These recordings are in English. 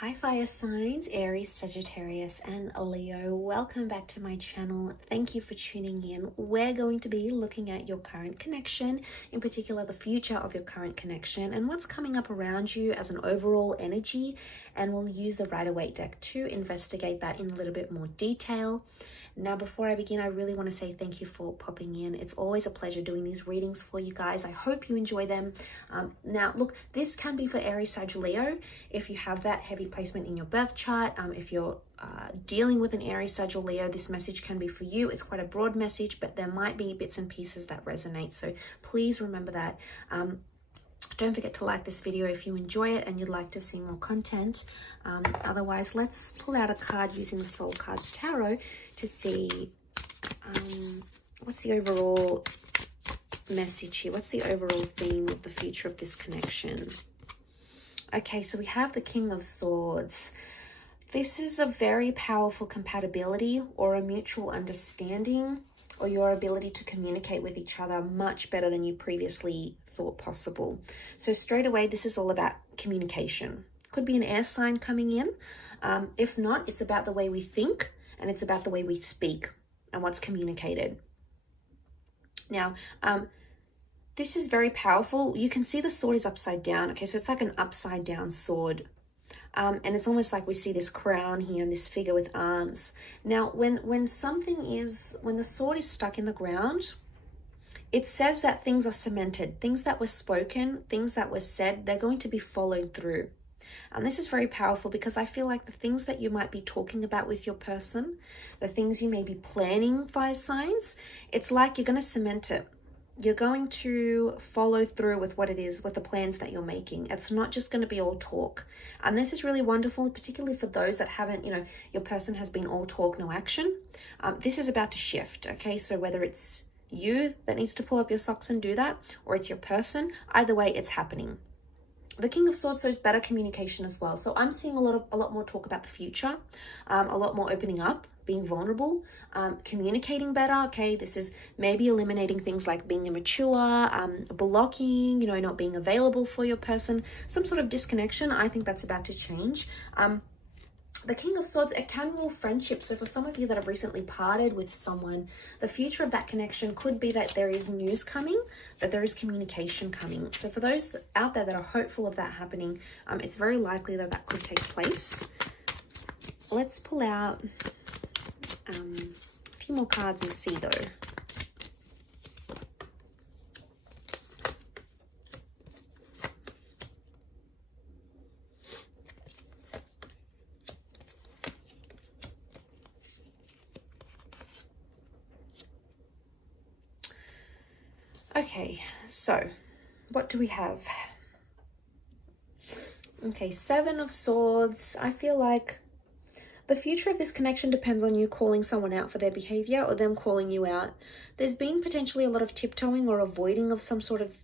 Hi fire signs, Aries, Sagittarius and Leo. Welcome back to my channel. Thank you for tuning in. We're going to be looking at your current connection, in particular the future of your current connection and what's coming up around you as an overall energy, and we'll use the Rider-Waite deck to investigate that in a little bit more detail. Now, before I begin, I really want to say thank you for popping in. It's always a pleasure doing these readings for you guys. I hope you enjoy them. Now, look, this can be for Aries, Sag, Leo. If you have that heavy placement in your birth chart, if you're dealing with an Aries, Sag, or Leo, this message can be for you. It's quite a broad message, but there might be bits and pieces that resonate. So please remember that. Don't forget to like this video if you enjoy it and you'd like to see more content. Otherwise, let's pull out a card using the Soul Cards Tarot to see what's the overall message here. What's the overall theme of the future of this connection? Okay, so we have the King of Swords. This is a very powerful compatibility or a mutual understanding, or your ability to communicate with each other much better than you previously thought possible. So straight away, this is all about communication. Could be an air sign coming in. If not, it's about the way we think and it's about the way we speak and what's communicated. Now, this is very powerful. You can see the sword is upside down. Okay, so it's like an upside down sword. And it's almost like we see this crown here and this figure with arms. Now, when the sword is stuck in the ground, it says that things are cemented. Things that were spoken, things that were said, they're going to be followed through. And this is very powerful because I feel like the things that you might be talking about with your person, the things you may be planning, fire signs, it's like you're going to cement it. You're going to follow through with what it is, with the plans that you're making. It's not just going to be all talk. And this is really wonderful, particularly for those that haven't, your person has been all talk, no action. This is about to shift, okay? So whether it's you that needs to pull up your socks and do that, or it's your person, either way, it's happening. The King of Swords shows better communication as well. So I'm seeing a lot more talk about the future, a lot more opening up, being vulnerable, communicating better. Okay, this is maybe eliminating things like being immature, blocking, not being available for your person, some sort of disconnection. I think that's about to change. The King of Swords, it can rule friendship. So for some of you that have recently parted with someone, the future of that connection could be that there is news coming, that there is communication coming. So for those out there that are hopeful of that happening, it's very likely that that could take place. Let's pull out a few more cards and see though. Okay, so what do we have? Okay, Seven of Swords. I feel like the future of this connection depends on you calling someone out for their behavior or them calling you out. There's been potentially a lot of tiptoeing or avoiding of some sort of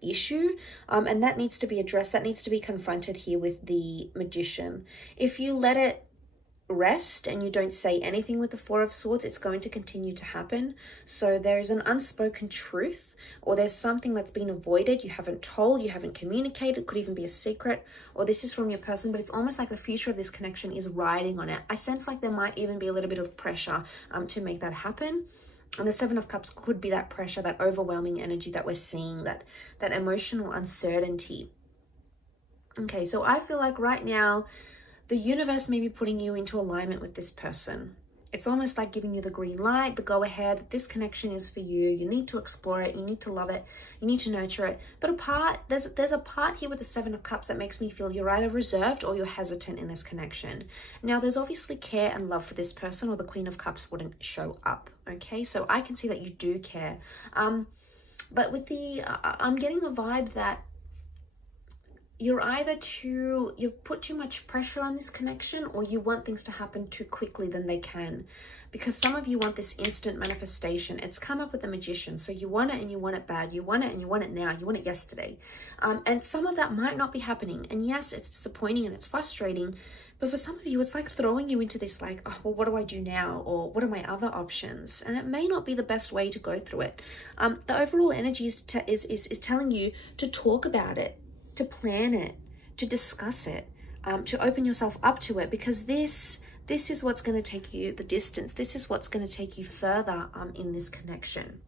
issue, and that needs to be addressed. That needs to be confronted here with the Magician. If you let it rest and you don't say anything with the Four of Swords, it's going to continue to happen. So there's an unspoken truth, or there's something that's been avoided, you haven't told, you haven't communicated, could even be a secret, or this is from your person, but it's almost like the future of this connection is riding on it. I sense like there might even be a little bit of pressure to make that happen. And the Seven of Cups could be that pressure, that overwhelming energy that we're seeing, that emotional uncertainty. Okay, so I feel like right now the universe may be putting you into alignment with this person. It's almost like giving you the green light, the go ahead. This connection is for you. You need to explore it. You need to love it. You need to nurture it. But there's a part here with the Seven of Cups that makes me feel you're either reserved or you're hesitant in this connection. Now, there's obviously care and love for this person, or the Queen of Cups wouldn't show up. Okay, so I can see that you do care. But with I'm getting a vibe that you've put too much pressure on this connection, or you want things to happen too quickly than they can, because some of you want this instant manifestation. It's come up with the Magician. So you want it and you want it bad. You want it and you want it now. You want it yesterday. And some of that might not be happening. And yes, it's disappointing and it's frustrating, but for some of you, it's like throwing you into this like, oh, well, what do I do now? Or what are my other options? And it may not be the best way to go through it. The overall energy is telling you to talk about it, to plan it, to discuss it. to open yourself up to it, because this is what's going to take you the distance. This is what's going to take you further in this connection.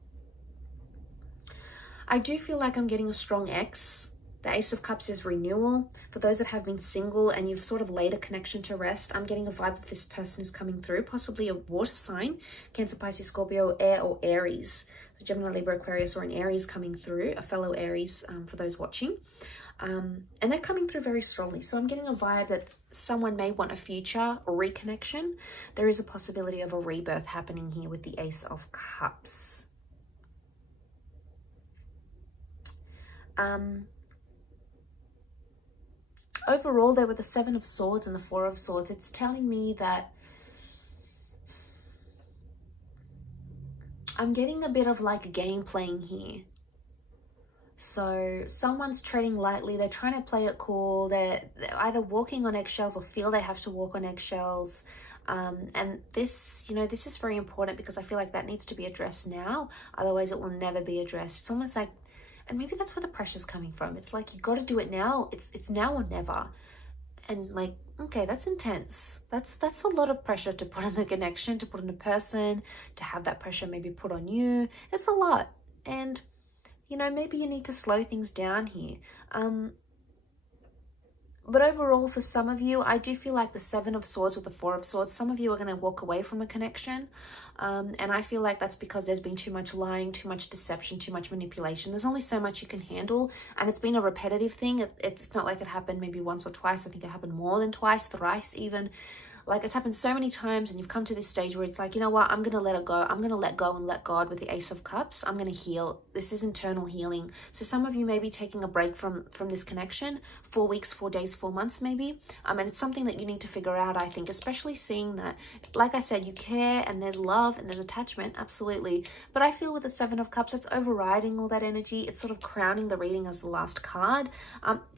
I do feel like I'm getting a strong X. The Ace of Cups is renewal. For those that have been single and you've sort of laid a connection to rest, I'm getting a vibe that this person is coming through, possibly a water sign, Cancer, Pisces, Scorpio, Air, or Aries. So Gemini, Libra, Aquarius, or an Aries coming through, a fellow Aries for those watching. And they're coming through very strongly. So I'm getting a vibe that someone may want a future reconnection. There is a possibility of a rebirth happening here with the Ace of Cups. Overall, there were the Seven of Swords and the Four of Swords. It's telling me that I'm getting a bit of like game playing here. So someone's treading lightly. They're trying to play it cool. They're either walking on eggshells or feel they have to walk on eggshells. And this, you know, this is very important because I feel like that needs to be addressed now. Otherwise, it will never be addressed. It's almost like, and maybe that's where the pressure's coming from. It's like, you got to do it now. It's now or never. And like, okay, that's intense. That's a lot of pressure to put on the connection, to put on a person, to have that pressure maybe put on you. It's a lot. And, you know, maybe you need to slow things down here. But overall, for some of you, I do feel like the Seven of Swords with the Four of Swords, some of you are going to walk away from a connection. And I feel like that's because there's been too much lying, too much deception, too much manipulation. There's only so much you can handle. And it's been a repetitive thing. It's not like it happened maybe once or twice. I think it happened more than twice, thrice even. Like, it's happened so many times, and you've come to this stage where it's like, you know what, I'm going to let it go. I'm going to let go and let God with the Ace of Cups. I'm going to heal. This is internal healing. So some of you may be taking a break from this connection, 4 weeks, 4 days, 4 months maybe. And it's something that you need to figure out, I think, especially seeing that, like I said, you care and there's love and there's attachment, absolutely. But I feel with the Seven of Cups, it's overriding all that energy. It's sort of crowning the reading as the last card.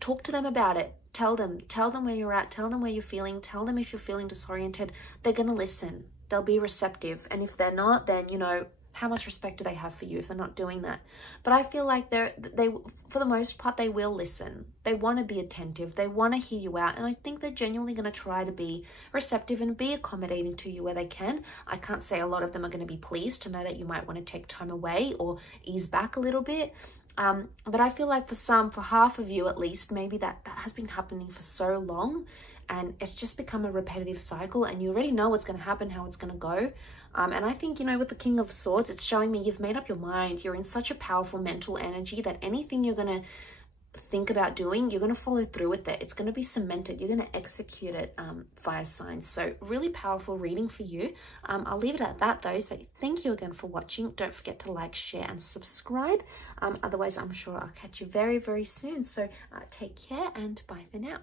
Talk to them about it. Tell them where you're at, tell them where you're feeling, tell them if you're feeling disoriented. They're going to listen. They'll be receptive. And if they're not, then, you know, how much respect do they have for you if they're not doing that? But I feel like they for the most part, they will listen. They want to be attentive. They want to hear you out. And I think they're genuinely going to try to be receptive and be accommodating to you where they can. I can't say a lot of them are going to be pleased to know that you might want to take time away or ease back a little bit. But I feel like for half of you at least, maybe that has been happening for so long and it's just become a repetitive cycle and you already know what's going to happen, how it's going to go. And I think, you know, with the King of Swords, it's showing me you've made up your mind. You're in such a powerful mental energy that anything you're going to think about doing, you're going to follow through with it. It's going to be cemented. You're going to execute it, fire signs. So really powerful reading for you. I'll leave it at that though. So thank you again for watching. Don't forget to like, share and subscribe. Otherwise, I'm sure I'll catch you very, very soon. So take care and bye for now.